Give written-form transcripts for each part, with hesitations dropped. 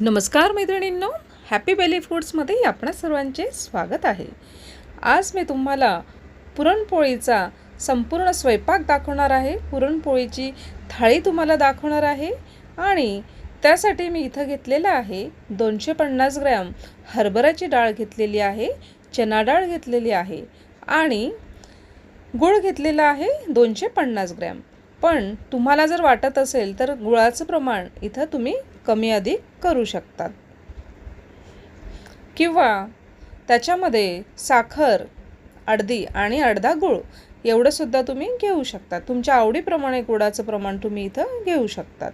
नमस्कार मैत्रिणींनो, happy Bailey फूड्समध्ये आपणा सर्वांचे स्वागत आहे। आज मी तुम्हाला पुरणपोळीचा संपूर्ण स्वयंपाक दाखवणार आहे। पुरणपोळीची थाळी तुम्हाला दाखवणार आहे आणि त्यासाठी मी इथं घेतलेला आहे 250 ग्रॅम हरभऱ्याची डाळ घेतलेली आहे, चना डाळ घेतलेली आहे आणि गूळ घेतलेला आहे 250 ग्रॅम। पण तुम्हाला जर वाटत असेल तर गुळाचं प्रमाण इथं तुम्ही कमी अधिक करू शकतात किंवा त्याच्यामध्ये साखर अर्धी आणि अर्धा गूळ एवढं सुद्धा तुम्ही घेऊ शकता। तुमच्या आवडीप्रमाणे गुळाचं प्रमाण तुम्ही इथं घेऊ शकतात।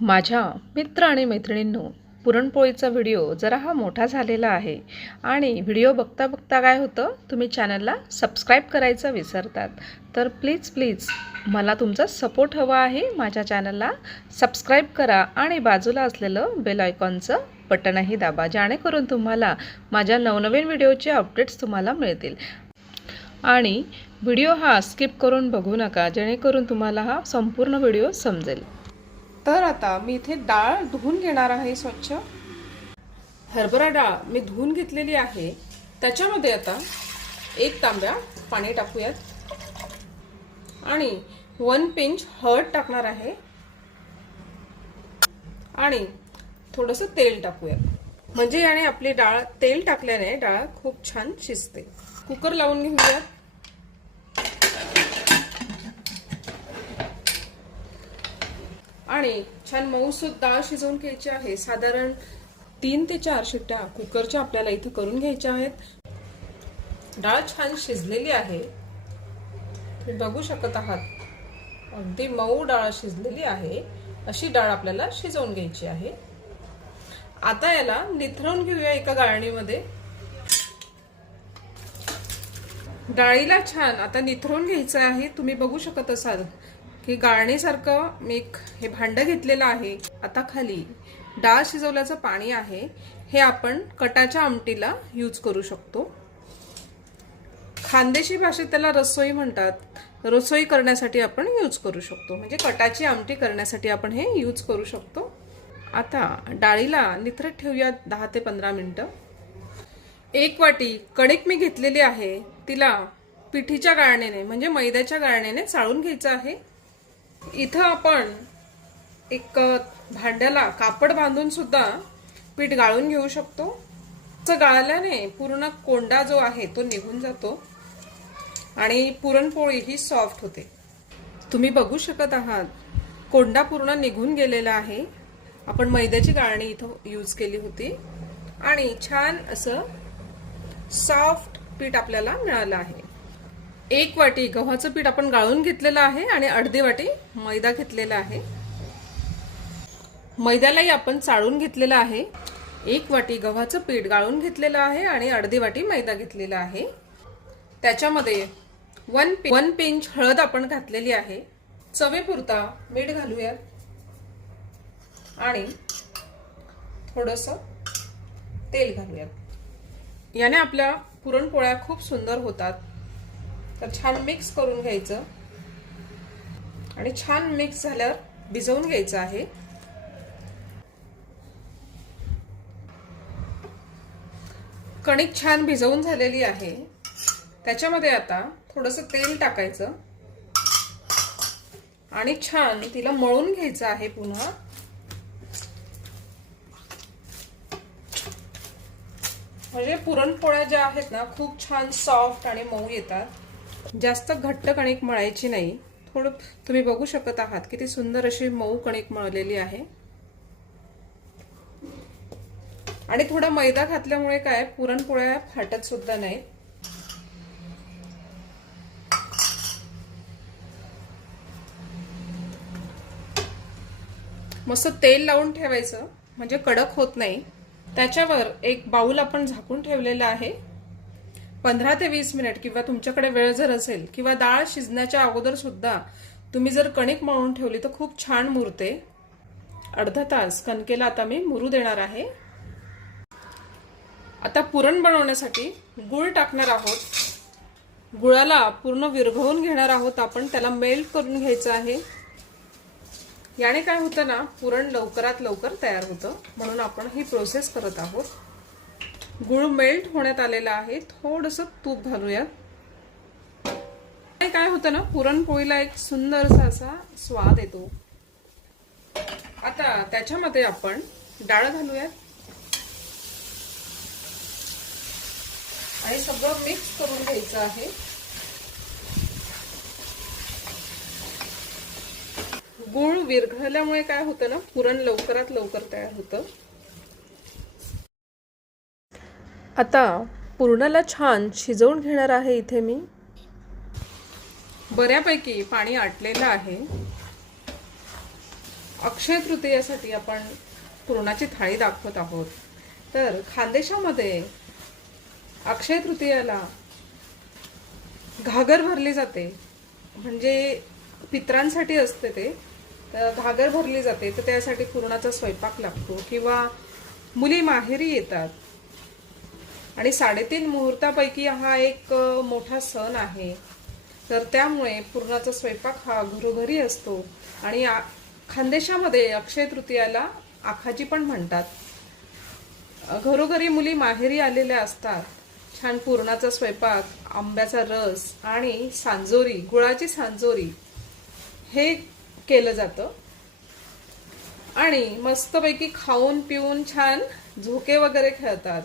माझ्या मित्र आणि मैत्रिणींनो, पुरणपोळीचा व्हिडिओ जरा हा मोठा झालेला आहे आणि व्हिडिओ बघता बघता काय होतं, तुम्ही चॅनलला सबस्क्राईब करायचं विसरतात। तर प्लीज मला तुमचा सपोर्ट हवा आहे। माझ्या चॅनलला सबस्क्राईब करा आणि बाजूला असलेलं बेल आयकॉनचं बटनही दाबा, जेणेकरून तुम्हाला माझ्या नवनवीन व्हिडिओचे अपडेट्स तुम्हाला मिळतील। आणि व्हिडिओ हा स्किप करून बघू नका, जेणेकरून तुम्हाला हा संपूर्ण व्हिडिओ समजेल। तर आता मी इथे डाळ धुवून घेणार आहे स्वच्छ। हरभरा डाळ मी धुवून घेतलेली आहे। त्याच्यामध्ये आता 1 तांब्या पाणी टाकूयात आणि 1 पिंच हळद टाकणार आहे आणि थोडंसं तेल टाकूयात, म्हणजे याने आपली डाळ, तेल टाकल्याने डाळ खूप छान शिजते। कुकर लावून घेऊयात आणि छान मऊसूत डाळ शिजवून घ्यायची आहे। साधारण 3 ते 4 शिट्ट्या कुकरच्या आपल्याला इथं करून घ्यायच्या आहेत। डाळ छान शिजलेली आहे, तुम्ही बघू शकत आहात, अगदी मऊ डाळ शिजलेली आहे। अशी डाळ आपल्याला शिजवून घ्यायची आहे। आता याला निथळून घेऊया एका गाळणीमध्ये। डाळीला छान आता निथळून घ्यायचं आहे। तुम्ही बघू शकत असाल की गाळणीसारखं मी हे भांडं घेतलेलं आहे। आता खाली डाळ शिजवल्याचं पाणी आहे, हे आपण कटाच्या आमटीला यूज करू शकतो। खानदेशी भाषेत त्याला रसोई म्हणतात। रसोई करण्यासाठी आपण यूज करू शकतो, म्हणजे कटाची आमटी करण्यासाठी आपण हे यूज करू शकतो। आता डाळीला निथरत ठेवूया 10 ते 15 मिनिटं। 1 वाटी कणिक मी घेतलेली आहे, तिला पिठीच्या गाळणीने म्हणजे मैद्याच्या गाळणीने चाळून घ्यायचं आहे। इथं आपण एक भांड्याला कापड बांधून सुद्धा पीठ गाळून घेऊ शकतो। असं गाळल्याने पूर्ण कोंडा जो आहे तो निघून जातो आणि पुरणपोळी ही सॉफ्ट होते। तुम्ही बघू शकत आहात, कोंडा पूर्ण निघून गेलेला आहे। आपण मैद्याची गाळणी इथं यूज केली होती आणि छान असं सॉफ्ट पीठ आपल्याला मिळालं आहे। 1 वाटी गव्हाचं पीठ आपण गाळून घेतलेलं आहे आणि अर्धी वाटी मैदा घेतलेला आहे। मैद्यालाही आपण चाळून घेतलेलं आहे। 1 वाटी गव्हाचं पीठ गाळून घेतलेलं आहे आणि अर्धी वाटी मैदा घेतलेला आहे। त्याच्यामध्ये 1 पिंच हळद आपण घातलेली आहे। चवीपुरता मीठ घालूयात आणि थोडंसं तेल घालूयात। याने आपल्या पुरणपोळ्या खूप सुंदर होतात। तर छान मिक्स करून घ्यायचं आणि छान मिक्स झाल्यावर भिजवून घ्यायचं आहे। कणिक छान भिजवून झालेली आहे। त्याच्यामध्ये आता थोडंसं तेल टाकायचं आणि छान तिला मळून घ्यायचं आहे पुन्हा। म्हणजे पुरणपोळ्या ज्या आहेत ना, खूप छान सॉफ्ट आणि मऊ येतात। जास्त घट्ट कणिक मळायची नाही। थोडं तुम्ही बघू शकत आहात किती सुंदर अशी मऊ कणिक मळलेली आहे। आणि थोडा मैदा घातल्यामुळे काय पुरणपोळ्या फाटत सुद्धा नाहीत। मस्त तेल लावून ठेवायचं, म्हणजे कडक होत नाही। त्याच्यावर एक बाउल आपण झाकून ठेवलेला आहे 15 ते 20 मिनिट, किंवा तुमच्याकडे वेळ जर असेल किंवा डाळ शिजण्याच्या अगोदर सुद्धा तुम्ही जर कणिक मळून ठेवली तर खूप छान मुरते। अर्धा तास कणकेला आता मी मुरू देणार आहे। आता पुरण बनवण्यासाठी गूळ टाकणार आहोत। गुळाला पूर्ण विरघळवून घेणार आहोत आपण, त्याला मेल्ट करून घ्यायचं आहे। याने काय होतं ना, पुरण लवकरात लवकर तयार होतं, म्हणून आपण ही प्रोसेस करत आहोत. गुळ मेल्ट होण्यात आलेला आहे. थोडंसं तूप घालूयात. काय होतं ना, पुरणपोळीला एक सुंदरसा असा स्वाद येतो. आता त्याच्यामध्ये आपण डाळ घालूयात आणि सगळं मिक्स करून घ्यायचं आहे. गूळ विरघळल्यामुळे काय होतं ना, पुरण लवकरात लवकर तयार होतं. आता पुरणाला छान शिजवून घेणार आहे. इथे मी बऱ्यापैकी पाणी आटलेलं आहे. अक्षय तृतीयेसाठी आपण पुरणाची थाळी दाखवत आहोत. तर खानदेशामध्ये अक्षय तृतीयेला घागर भरली जाते, म्हणजे पितरांसाठी असते ते. तर घागर भरली जाते, तर त्यासाठी पुरणाचा स्वयंपाक लागतो. किंवा मुली माहेरी येतात आणि 3.5 मुहूर्तापैकी हा एक मोठा सण आहे. तर त्यामुळे पुरणाचा स्वयंपाक हा घरोघरी असतो. आणि खानदेशामध्ये अक्षय तृतीयाला आखाजी पण म्हणतात. घरोघरी मुली माहेरी आलेल्या असतात. छान पुरणाचा स्वयंपाक, आंब्याचा रस आणि सांजोरी, गुळाची सांजोरी हे केलं जातं. आणि मस्तपैकी खाऊन पिऊन छान झोके वगैरे खेळतात,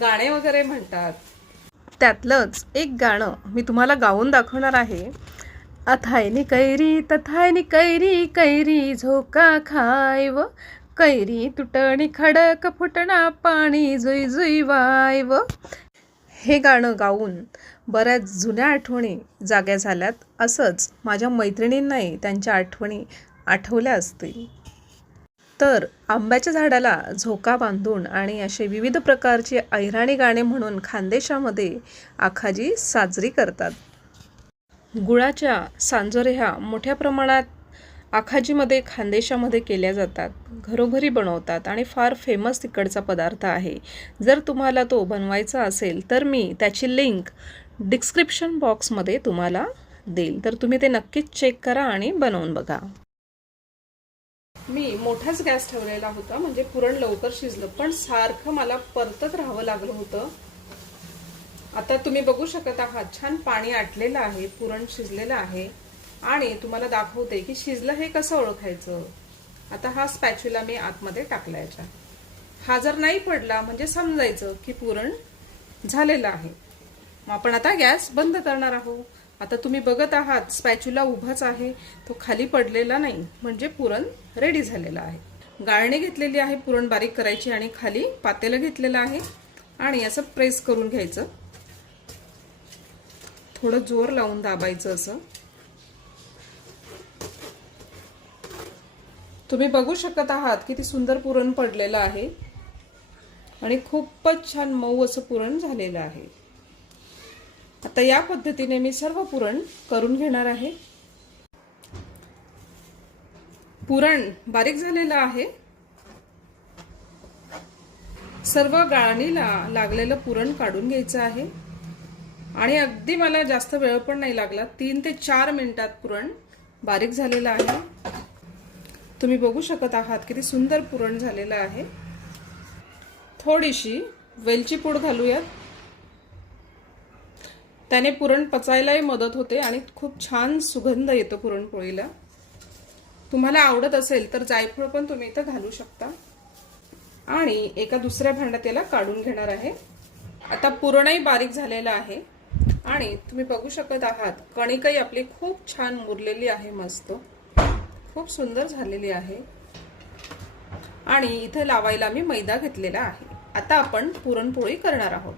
गाणे वगैरे म्हणतात. त्यातलंच एक गाणं मी तुम्हाला गाऊन दाखवणार आहे. अथायनी कैरी तथायनी कैरी, कैरी झोका खायव, कैरी तुटणी खडक फुटणा पाणी जुई जुई वायव. हे गाणं गाऊन बऱ्याच जुन्या आठवणी जाग्या झाल्यात. असंच माझ्या मैत्रिणींनाही त्यांच्या आठवणी आठवल्या असतील. तर आंब्याच्या झाडाला झोका बांधून आणि असे विविध प्रकारचे अहिराणी गाणे म्हणून खानदेशामध्ये आखाजी साजरी करतात. गुळाच्या सांजोऱ्या ह्या मोठ्या प्रमाणात आखाजीमध्ये, खानदेशामध्ये केल्या जातात. घरोघरी बनवतात आणि फार फेमस तिकडचा पदार्थ आहे. जर तुम्हाला तो बनवायचा असेल तर मी त्याची लिंक डिस्क्रिप्शन बॉक्समध्ये तुम्हाला देईल. तर तुम्ही ते नक्कीच चेक करा आणि बनवून बघा. मी मोठाच गॅस ठेवलेला होता, म्हणजे पुरण लवकर शिजलं, पण सारखं मला परतत राहावं लागलं होतं. आता तुम्ही बघू शकत आहात, छान पाणी आटलेलं आहे, पुरण शिजलेलं आहे. आणि तुम्हाला दाखवते की शिजलं हे कसं ओळखायचं. आता हा स्पॅच्युला मी आतमध्ये टाकला. याच्या हा जर नाही पडला म्हणजे समजायचं की पुरण झालेलं आहे. मग आपण आता गॅस बंद करणार आहोत. आता तुम्ही बघत आहात स्पॅच्युला उभाच आहे, तो खाली पडलेला नाही, म्हणजे पुरण रेडी झालेलं आहे. गाळणी घेतलेली आहे पुरण बारीक करायची आणि खाली पातेलं घेतलेलं आहे आणि असं प्रेस करून घ्यायचं. थोडं जोर लावून दाबायचं. असं तुम्ही बघू शकत आहात किती सुंदर पुरण पडलेलं आहे आणि खूपच छान मऊ असं पुरण झालेलं आहे. आता या पद्धतीने मी सर्व पुरण करून घेणार आहे. पुरण बारीक झालेलं आहे. सर्व गाळणीला लागलेलं पुरण काढून घ्यायचं आहे. आणि अगदी मला जास्त वेळ पण नाही लागला, 3 ते 4 मिनिटात पुरण बारीक झालेलं आहे. तुम्ही बघू शकत आहात किती सुंदर पुरण झालेलं आहे. थोडीशी वेलची पूड घालूयात, त्याने पुरण पचायलाही मदत होते आणि खूप छान सुगंध येतो पुरणपोळीला. तुम्हाला आवडत असेल तर जायफळ पण तुम्ही इथं घालू शकता. आणि एका दुसऱ्या भांड्यात याला काढून घेणार आहे. आता पुरणही बारीक झालेलं आहे आणि तुम्ही बघू शकत आहात कणिकही आपली खूप छान मुरलेली आहे, मस्त खूप सुंदर झालेली आहे. आणि इथे लावायला मी मैदा घेतलेला आहे. आता आपण पुरणपोळी करणार आहोत.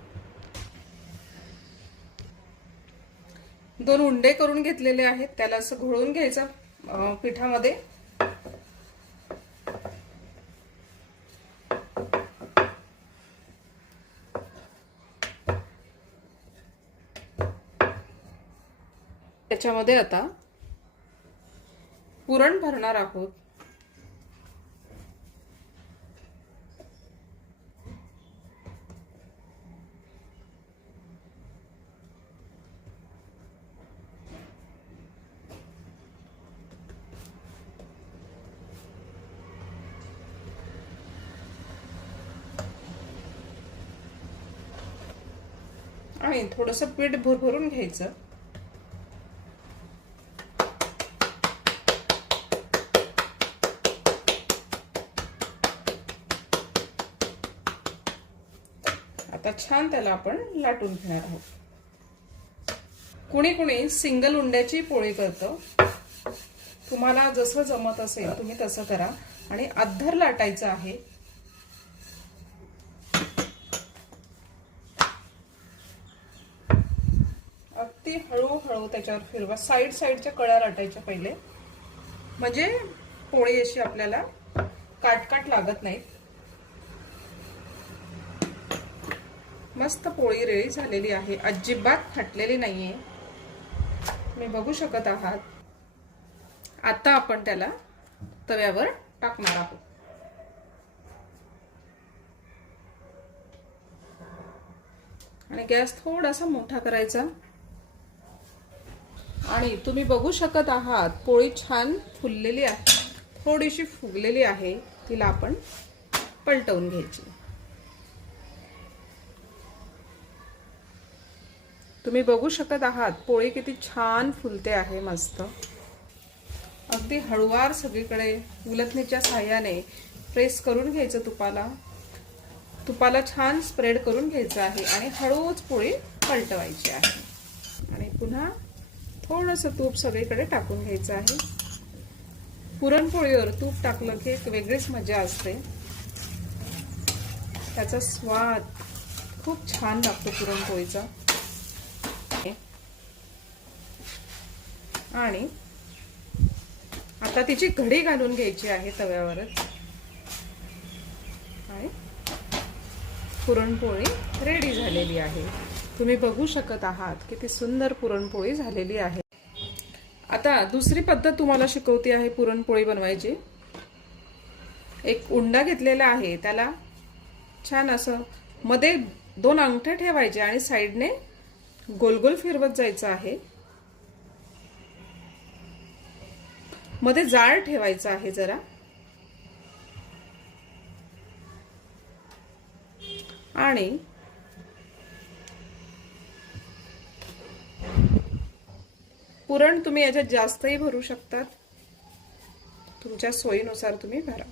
2 उंडे करून घेतलेले आहेत, त्याला असं घोळून घ्यायचं पिठामध्ये. त्याच्यामध्ये आता पुरण भरणार आहोत. आणि थोडंसं पीठ भरभरून घ्यायचं. आता छान त्याला आपण लाटून घेणार आहोत. कुणी कुणी सिंगल उंड्याची पोळी करतं. तुम्हाला जसं जमत असेल तुम्ही तसं करा. आणि अद्धर लाटायचं आहे. अगदी हळूहळू त्याच्यावर फिरवा. साईडच्या कळ्या लाटायच्या पहिले, म्हणजे पोळी अशी आपल्याला काटकाट लागत नाही. मस्त पोळी रेडी झालेली आहे. अजिबात फाटलेली नाहीये, तुम्ही बघू शकत आहात. आता आपण त्याला तव्यावर टाकणार आहोत. आणि गॅस थोडासा मोठा करायचा. आणि तुम्ही बघू शकत आहात पोळी छान फुललेली आहे, थोडीशी फुगलेली आहे. तिला आपण पलटवून घ्यायची. तुम्ही बघू शकत आहात पोळी किती छान फुलते आहे. मस्त अगदी हळूवार सगळीकडे उलथणीच्या साहाय्याने प्रेस करून घ्यायचं. तुपाला छान स्प्रेड करून घ्यायचं आहे आणि हळूच पोळी पलटवायची आहे. आणि पुन्हा थोडंसं तूप सगळीकडे टाकून घ्यायचं आहे. पुरणपोळीवर तूप टाकलं की एक वेगळीच मजा असते. त्याचा स्वाद खूप छान लागतो पुरणपोळीचा. आणि आता तिची घडी घालून घ्यायची आहे तव्यावरच. आणि पुरणपोळी रेडी झालेली आहे. तुम्ही बघू शकत आहात किती सुंदर पुरणपोळी झालेली आहे. आता दुसरी पद्धत तुम्हाला शिकवते आहे पुरणपोळी बनवायची. एक उंडा घेतलेला आहे, त्याला छान असं मध्ये 2 अंगठे ठेवायचे आणि साईडने गोल गोल फिरवत जायचं आहे. मध्ये जाळ ठेवायचा आहे जरा. आणि पुरण तुम्ही याच्यात जास्तही भरू शकतात, तुमच्या सोयीनुसार तुम्ही भरा.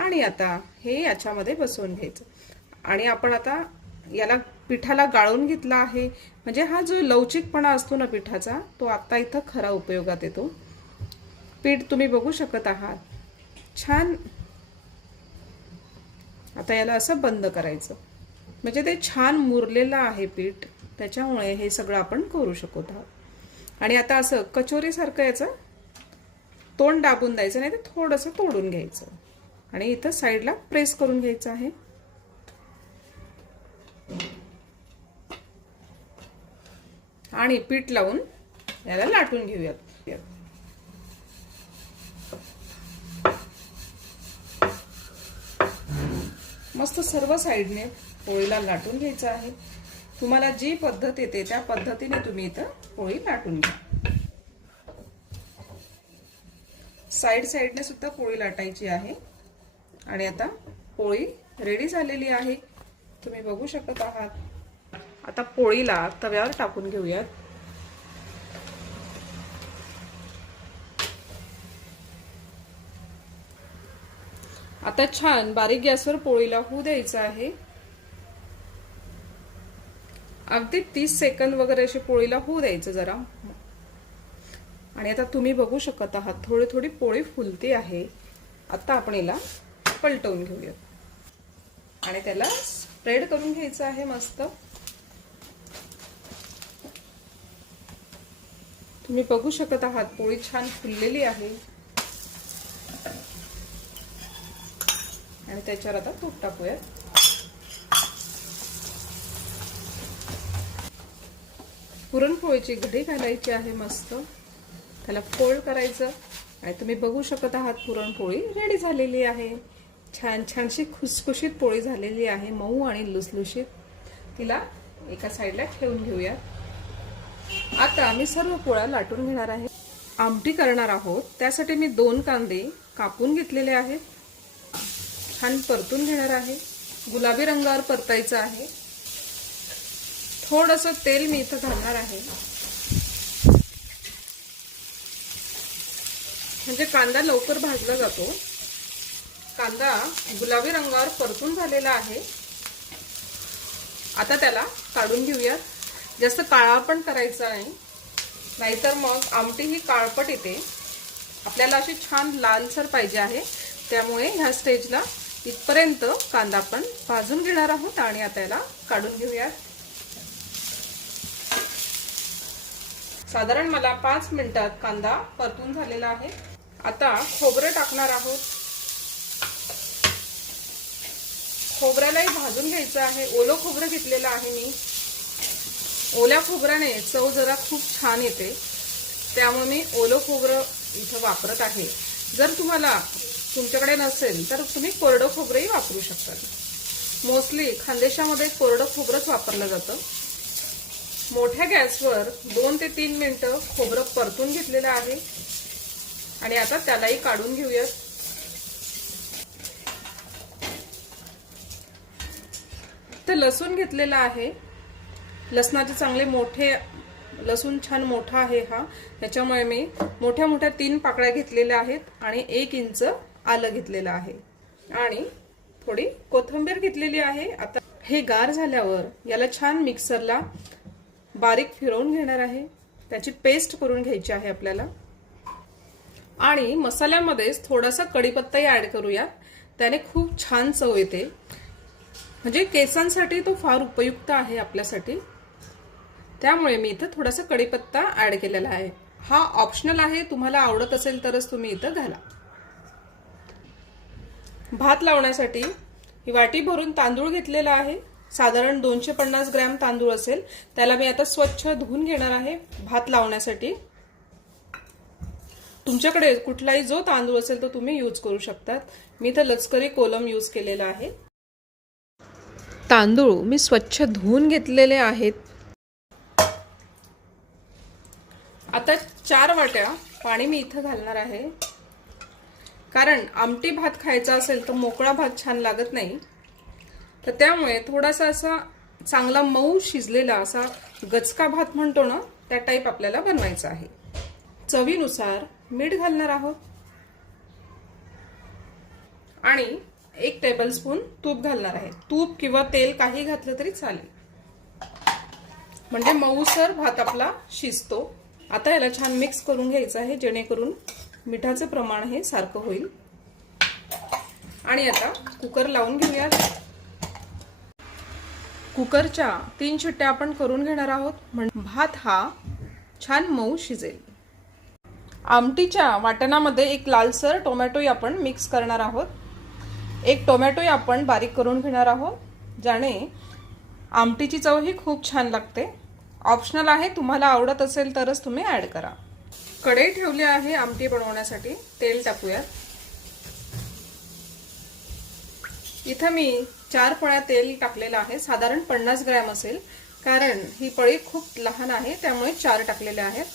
आणि आता हे याच्यामध्ये बसवून घ्यायचं. आणि आपण आता याला पिठाला गाळून घेतला आहे, म्हणजे हा जो लवचिकपणा असतो ना पिठाचा, तो आता इथं खरा उपयोगात येतो. पीठ तुम्ही बघू शकत आहात छान. आता याला असं बंद करायचं, म्हणजे ते छान मुरलेलं आहे पीठ, त्याच्यामुळे हे सगळं आपण करू शकत आहोत. आणि आता असं कचोरी सारखं याचं तोंड दाबून द्यायचं, नाही तर थोडंसं तोडून घ्यायचं आणि इथं साईडला प्रेस करून घ्यायचं आहे. आणि पीठ लावून याला लाटून घेऊयात. मस्त सर्व साईडने पोळीला लाटून घ्यायचं आहे. तुम्हाला जी पद्धत येते त्या पद्धतीने तुम्ही इथं पोळी लाटून घ्या. साईडने सुद्धा पोळी लाटायची आहे. आणि आता पोळी रेडी झालेली आहे, तुम्ही बघू शकत आहात. आता पोळीला तव्यावर टाकून घेऊयात. आता छान बारीक गॅसवर पोळीला होऊ द्यायचं आहे. अगदी 30 सेकंद वगैरे अशी पोळीला होऊ द्यायचं जरा. आणि आता तुम्ही बघू शकत आहात थोडी थोडी पोळी फुलते आहे. आता आपण हिला पलटवून घेऊयात आणि त्याला स्प्रेड करून घ्यायचं आहे मस्त. तुम्ही बघू शकत आहात पोळी छान फुललेली आहे. आणि त्याच्यावर आता तूप टाकूयात. पुरणपोळीची घडी घालायची आहे मस्त, त्याला फोल्ड करायचं. आणि तुम्ही बघू शकत आहात पुरणपोळी रेडी झालेली आहे. छान छानशी खुसखुशीत पोळी झालेली आहे, मऊ आणि लुसलुशीत. तिला एका साईडला ठेवून घेऊयात. आता मी सर्व पोळ्या लाटून घेणार आहे. आमटी करणार आहोत, त्यासाठी मी 2 कांदे कापून घेतलेले आहेत. छान परतून घेणार आहे. गुलाबी रंगावर परतायचं आहे. थोडंसं तेल मी इथं घालणार आहे, म्हणजे कांदा लवकर भाजला जातो। कांदा गुलाबी रंगावर परतून झालेला आहे। आता त्याला काढून घेऊया। जास्त काळा पण करायचा नाही, नाहीतर मग आमटी ही काळपट येते। आपल्याला अशी छान लालसर पाहिजे आहे, त्यामुळे ह्या स्टेजला इथपर्यंत कांदा आपण भाजून घेणार आहोत आणि आता याला काढून घेऊया। साधारण मला 5 मिनिटात कांदा परतून झालेला आहे। आता खोबरं टाकणार आहोत। खोबऱ्यालाही भाजून घ्यायचं आहे। ओलं खोबरं घेतलेलं आहे मी। ओल्या खोबऱ्याने चव जरा खूप छान येते, त्यामुळे मी ओलं खोबरं इथं वापरत आहे। जर तुम्हाला तुमच्याकडे नसेल तर तुम्ही कोरडं खोबरंही वापरू शकता। मोस्टली खानदेशामध्ये कोरडं खोबरंच वापरलं जातं। मोठ्या गॅसवर 2 ते 3 मिनिटं खोबरं परतून घेतलेलं आहे आणि आता त्यालाही काढून घेऊयात। तर लसूण घेतलेला आहे। लसणाचे चांगले मोठे लसूण छान मोठा आहे हा, त्याच्यामुळे मी मोठ्या मोठ्या 3 पाकळ्या घेतलेल्या आहेत आणि 1 इंच आलं घेतलेलं आहे आणि थोडी कोथिंबीर घेतलेली आहे। आता हे गार झाल्यावर याला छान मिक्सरला बारीक फिरवून घेणार आहे। त्याची पेस्ट करून घ्यायची आहे आपल्याला। आणि मसाल्यामध्येच थोडासा कढीपत्ताही ऍड करूया, त्याने खूप छान चव येते। म्हणजे केसांसाठी तो फार उपयुक्त आहे आपल्यासाठी, त्यामुळे मी इथं थोडासा कढीपत्ता ऍड केलेला आहे। हा ऑप्शनल आहे, तुम्हाला आवडत असेल तरच तुम्ही इथं घाला। भात लावण्यासाठी ही वाटी भरून तांदूळ घेतलेला आहे। साधारण 250 ग्रॅम तांदूळ असेल, त्याला मी आता स्वच्छ धुवून घेणार आहे भात लावण्यासाठी। तुमच्याकडे कुठलाही जो तांदूळ असेल तो तुम्ही यूज करू शकतात। मी इथं लचकरी कोलम यूज केलेला आहे। तांदूळ मी स्वच्छ धुवून घेतलेले आहेत। आता 4 वाट्या पाणी मी इथं घालणार आहे, कारण आमटी भात खायचा असेल तर मोकळा भात छान लागत नाही। तर त्यामुळे थोडासा असा चांगला मऊ शिजलेला असा गचका भात म्हणतो ना, त्या टाईप आपल्याला बनवायचा आहे। चवीनुसार मीठ घालणार आहोत आणि 1 टेबलस्पून तूप घालणार आहे। तूप किंवा तेल काही घातलं तरी चालेल, म्हणजे मऊसर भात आपला शिजतो। आता याला छान मिक्स करून घ्यायचं आहे, जेणेकरून मिठाचं प्रमाण हे सारखं होईल। आणि आता कुकर लावून घेऊया। कुकरच्या 3 शिट्ट्या आपण करून घेणार आहोत, म्हणजे भात हा छान मऊ शिजेल। आमटीच्या वाटणामध्ये 1 लालसर टोमॅटोही आपण मिक्स करणार आहोत। 1 टोमॅटोही आपण बारीक करून घेणार आहोत, ज्याने आमटीची चव ही खूप छान लागते। ऑप्शनल आहे, तुम्हाला आवडत असेल तरच तुम्ही ऍड करा। कढई ठेवली आहे आमटी बनवण्यासाठी। तेल टाकूया। इथं मी 4 पळ्या तेल टाकलेलं आहे, साधारण 50 ग्रॅम असेल, कारण ही पळी खूप लहान आहे, त्यामुळे 4 टाकलेले आहेत।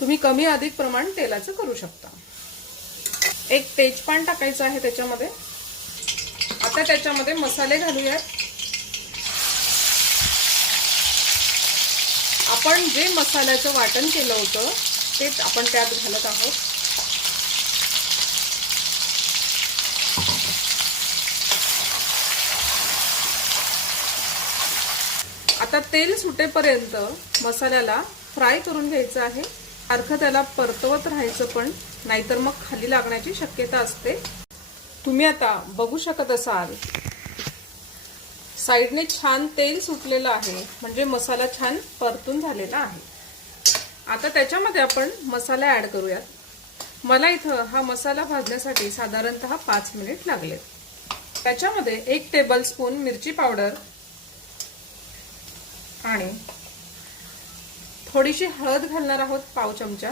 तुम्ही कमी अधिक प्रमाण तेलाचं करू शकता। 1 तेजपान टाकायचं आहे त्याच्यामध्ये। आता त्याच्यामध्ये मसाले घालूयात। आपण जे मसाल्याचं वाटण केलं होतं ते आपण त्यात घालत आहोत। आता तेल सुटेपर्यंत मसाल्याला फ्राय करून घ्यायचं आहे। सारखं त्याला परतवत राहायचं, पण नाहीतर मग खाली लागण्याची शक्यता असते। तुम्ही आता बघू शकत असाल साइडने छान तेल सुटलेलं आहे, म्हणजे मसाला छान परतून झालेला आहे। आता त्याच्यामध्ये आपण मसाला ऍड करूयात। मला इथं हा मसाला भाजण्यासाठी साधारणतः 5 मिनिट लागले। त्याच्यामध्ये 1 टेबलस्पून मिरची पावडर आणि थोडीशी हळद घालणार आहोत, पाव चमचा।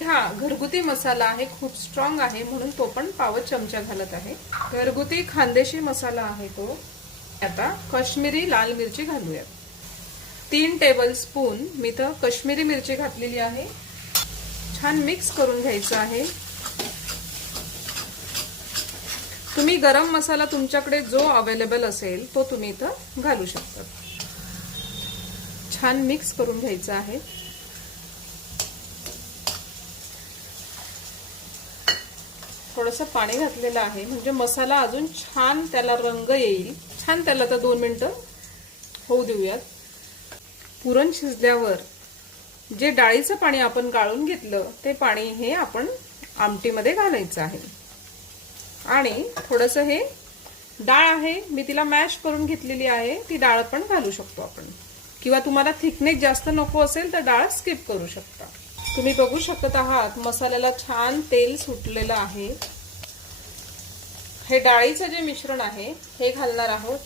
हा घरगुती मसाला आहे, खूप स्ट्रॉंग आहे, म्हणून तो पण पाव चमचा घालत आहे। घरगुती खानदेशी मसाला आहे तो। आता काश्मीरी लाल मिरची घालूयात। 3 टेबलस्पून मी तर काश्मीरी मिरची घातलेली आहे। छान मिक्स करून घ्यायचं आहे। तुम्ही गरम मसाला तुमच्याकडे जो अवेलेबल असेल तो तुम्ही इथं घालू शकता। छान मिक्स करून घ्यायचं आहे। थोडंसं पाणी घातलेलं आहे म्हणजे मसाला अजून छान त्याला रंग येईल। छान त्याला आता 2 मिनिटं होऊ देऊयात। पुरण शिजल्यावर जे डाळीचं पाणी आपण गाळून घेतलं ते पाणी हे आपण आमटीमध्ये घालायचं आहे। आणि थोडंसं हे डाळ आहे मी तिला मॅश करून घेतलेली आहे, ती डाळ पण घालू शकतो आपण, किंवा तुम्हाला थिकनेस जास्त नको असेल तर डाळ स्किप करू शकता। तुम्ही बघू शकत आहात मसाल्याला छान तेल सुटलेलं आहे। हे डाळीचं जे मिश्रण आहे हे घालणार आहोत।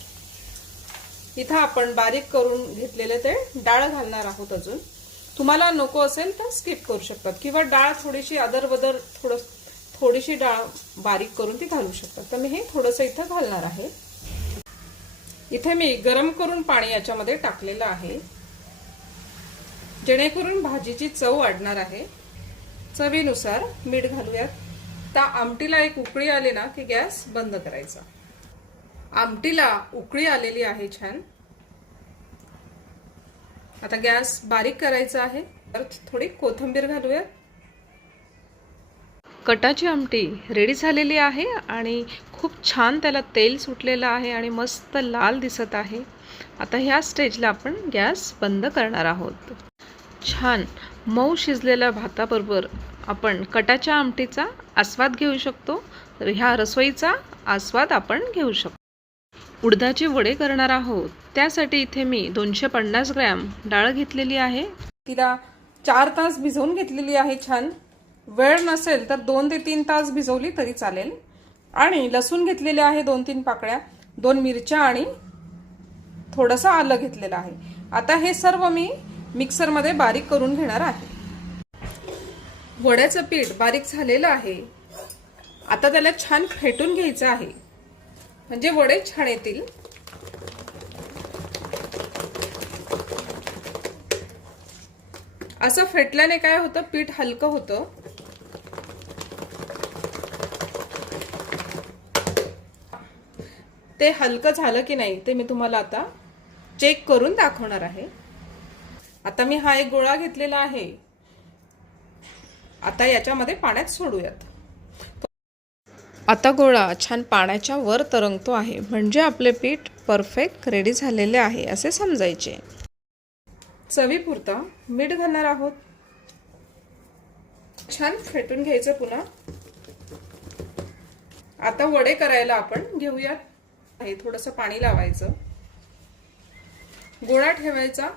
इथं आपण बारीक करून घेतलेले ते डाळ घालणार आहोत। अजून तुम्हाला नको असेल तर स्किप करू शकतात, किंवा डाळ थोडीशी अदरबदर थोडीशी डाळ बारीक करून ती घालू शकतात। तर मी हे थोडंसं इथं घालणार आहे। इथे मी गरम करून पाणी याच्यामध्ये टाकलेलं आहे, जेणेकरून भाजीची चव वाढणार आहे। चवीनुसार मीठ घालूयात। तर आमटीला एक उकळी आली ना की गॅस बंद करायचा। आमटीला उकळी आलेली आहे छान। आता गॅस बारीक करायचा आहे। तर थोडी कोथिंबीर घालूयात। कटाची आमटी रेडी झालेली आहे आणि खूप छान त्याला तेल सुटलेलं आहे आणि मस्त लाल दिसत आहे। आता ह्या स्टेजला आपण गॅस बंद करणार आहोत। छान मऊ शिजलेल्या भाताबरोबर आपण कटाच्या आमटीचा आस्वाद घेऊ शकतो। तर ह्या रसोईचा आस्वाद आपण घेऊ शकतो। उडदाचे वडे करणार आहोत, त्यासाठी इथे मी 250 ग्रॅम डाळ घेतलेली आहे। तिला 4 तास भिजवून घेतलेली आहे। छान वेळ नसेल तर 2 ते 3 तास भिजवली तरी चालेल। आणि लसूण घेतलेले आहे 2-3 पाकळ्या, 2 मिरच्या आणि थोडंसं आलं घेतलेलं आहे। आता हे सर्व मी मिक्सर मध्ये बारीक करून घेणार आहे। वड्याचं पीठ बारीक झालेलं आहे। आता त्याला छान फेटून घ्यायचं आहे, म्हणजे वडे छान येतील। असं फेटल्याने काय होतं, पीठ हलकं होतं। ते हलकं झालं की नाही ते मी तुम्हाला आता चेक करून दाखवणार आहे। आता मी हा एक गोळा घेतलेला आहे। आता याच्यामध्ये पाण्यात सोडूयात। आता गोळा छान पाण्याच्या वर तरंगतो आहे, म्हणजे आपले पीठ परफेक्ट रेडी झालेले आहे असे समजायचे। चवीपुरता मीठ घालणार आहोत। छान फेटून घ्यायचं पुन्हा। आता वडे करायला आपण घेऊयात। थोडंसं पाणी लावायचं, गोळा ठेवायचा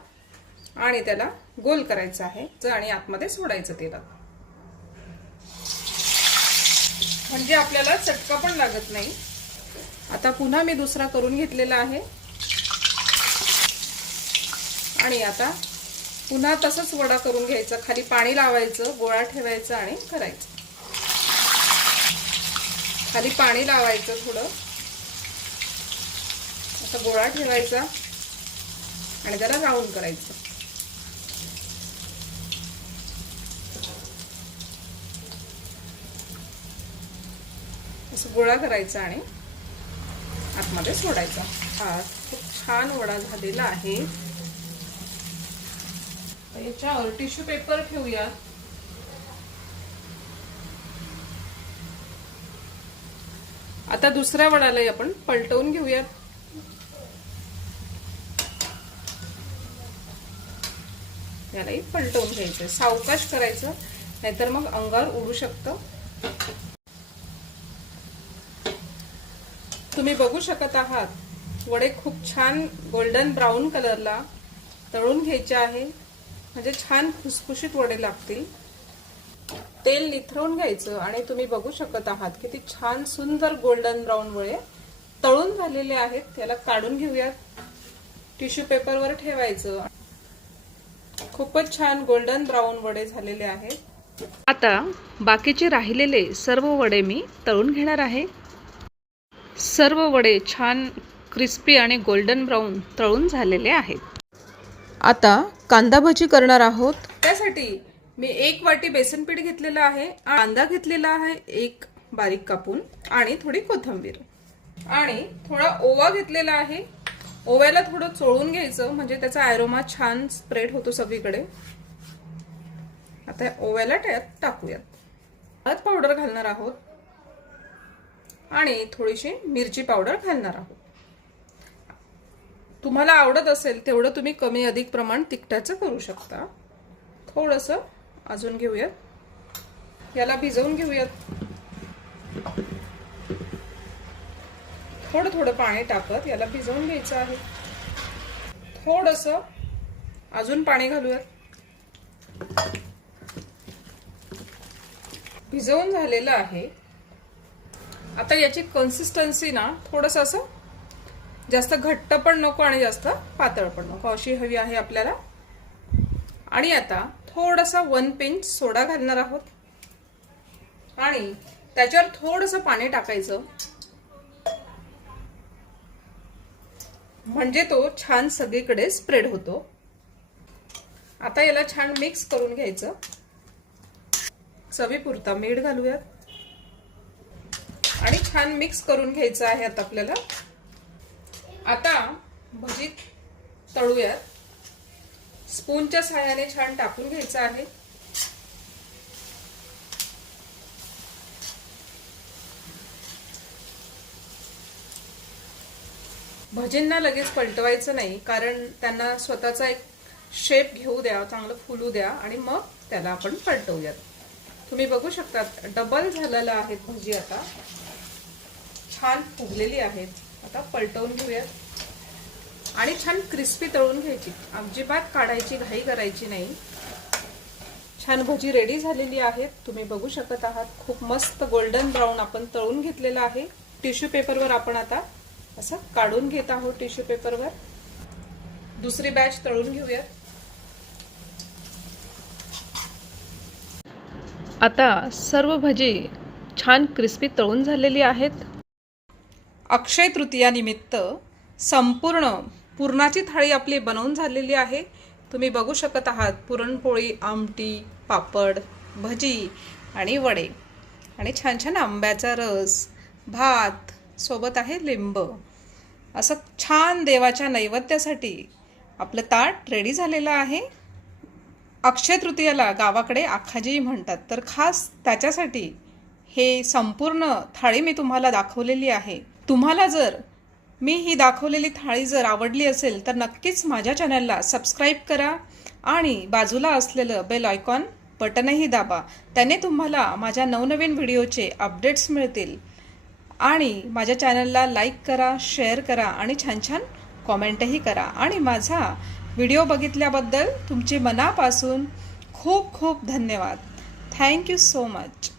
आणि त्याला गोल करायचा आहे आणि आतमध्ये सोडायचं तेलात, म्हणजे आपल्याला चटका पण लागत नाही। आता पुन्हा मी दुसरा करून घेतलेला आहे आणि आता पुन्हा तसंच वडा करून घ्यायचा। खाली पाणी लावायचं, गोळा ठेवायचा आणि करायचं। खाली पाणी लावायचं थोडं, आता गोळा ठेवायचा आणि त्याला राऊंड करायचं। असं गोळा करायचा आणि आतमध्ये सोडायचा। हा खूप छान वडा झालेला आहे। याच्यावर टिश्यू पेपर ठेवूया। आता दुसऱ्या वडाला आपण पलटवून घेऊया। यालाही पलटवून घ्यायचं, सावकाश करायचं, नाहीतर मग अंगावर उडू शकतं। तुम्ही बघू शकत आहात वडे खूप छान गोल्डन ब्राउन कलरला तळून घ्यायचे आहे, म्हणजे छान खुसखुशीत वडे लागतील। तेल निथरवून घ्यायचं आणि तुम्ही बघू शकत आहात किती छान सुंदर गोल्डन ब्राउन वडे तळून झालेले आहेत। त्याला काढून घेऊयात, टिश्यू पेपरवर ठेवायचं। खूपच छान गोल्डन ब्राउन वडे झालेले आहेत। आता बाकीचे राहिलेले सर्व वडे मी तळून घेणार आहे। सर्व वडे छान क्रिस्पी आणि गोल्डन ब्राउन तळून झालेले आहेत। आता कांदा भजी करणार आहोत। त्यासाठी मी 1 वाटी बेसन पीठ घेतलेलं आहे, कांदा घेतलेला आहे 1 बारीक कापून आणि थोडी कोथिंबीर आणि थोडा ओवा घेतलेला आहे ओव्याला थोडं चोळून घ्यायचं म्हणजे त्याचा ॲरोमा छान स्प्रेड होतो सगळीकडे. आता ओव्याला त्यात टाकूयात. हळद पावडर घालणार आहोत आणि थोडीशी मिरची पावडर घालणार आहोत. तुम्हाला आवडत असेल तेवढं तुम्ही कमी अधिक प्रमाण तिखटाचं करू शकता. थोडंसं अजून घेऊयात. याला भिजवून घेऊयात. थोडं थोडं पाणी टाकत याला भिजवून घ्यायचं आहे. थोडंसं अजून पाणी घालूयात. भिजवून झालेलं आहे. आता याची कन्सिस्टन्सी ना थोडंसं असं जास्त घट्ट पण नको आणि जास्त पातळ पण नको अशी हवी आहे आपल्याला. आणि आता थोडासा 1 पिंच सोडा घालणार आहोत आणि त्याच्यावर थोडंसं पाणी टाकायचं म्हणजे तो छान सगळीकडे स्प्रेड होतो. आता याला छान मिक्स करून घ्यायचं. चवीपुरता मीठ घालूयात आणि छान मिक्स करून घ्यायचं आहे आता आपल्याला. आता भजी तळूयात. स्पूनच्या सहाय्याने छान टाकून घ्यायचं आहे. भजींना लगेच पलटवायचं नाही कारण त्यांना स्वतःचा एक शेप घेऊ द्या, चांगलं फुलू द्या आणि मग त्याला आपण पलटवूयात. तुम्ही बघू शकता डबल झालेलं आहेत भजी. आता छान फुगलेली आहेत. आता पलटवून घेऊयात आणि छान क्रिस्पी तळून घ्यायची. अजिबात काढायची घाई करायची नाही. छान भजी रेडी झालेली आहेत. तुम्ही बघू शकत आहात. खूप मस्त गोल्डन ब्राऊन आपण तळून घेतलेलं आहे. टिश्यू पेपरवर आपण आता असं काढून घेत आहोत. टिश्यू पेपरवर दुसरी बॅच तळून घेऊयात. आता सर्व भजी छान क्रिस्पी तळून झालेली आहेत. अक्षय तृतीया निमित्त संपूर्ण पुरणाची थाळी आपली बनवून झालेली आहे. तुम्ही बघू शकत आहात. पुरणपोळी, आमटी, पापड, भजी आणि वडे आणि छान छान आंब्याचा रस, भात, सोबत आहे लिंब. असं छान देवाच्या नैवेद्यासाठी आपलं ताट रेडी झालेलं आहे. अक्षय तृतीयाला गावाकडे आखाजी म्हणतात, तर खास त्याच्यासाठी हे संपूर्ण थाळी मी तुम्हाला दाखवलेली आहे. तुम्हाला जर मी ही दाखवलेली थाळी जर आवडली असेल तर नक्कीच माझ्या चॅनलला सबस्क्राईब करा आणि बाजूला असलेलं बेल आयकॉन बटनही दाबा. त्याने तुम्हाला माझ्या नवनवीन व्हिडिओचे अपडेट्स मिळतील. आणि माझ्या चॅनलला लाईक करा, शेअर करा आणि छान छान कॉमेंटही करा. आणि माझा व्हिडिओ बघितल्याबद्दल तुमचे मनापासून खूप खूप धन्यवाद. Thank you so much.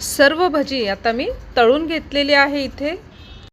सर्व भजी आता मी तळून घेतलेली आहे इथे.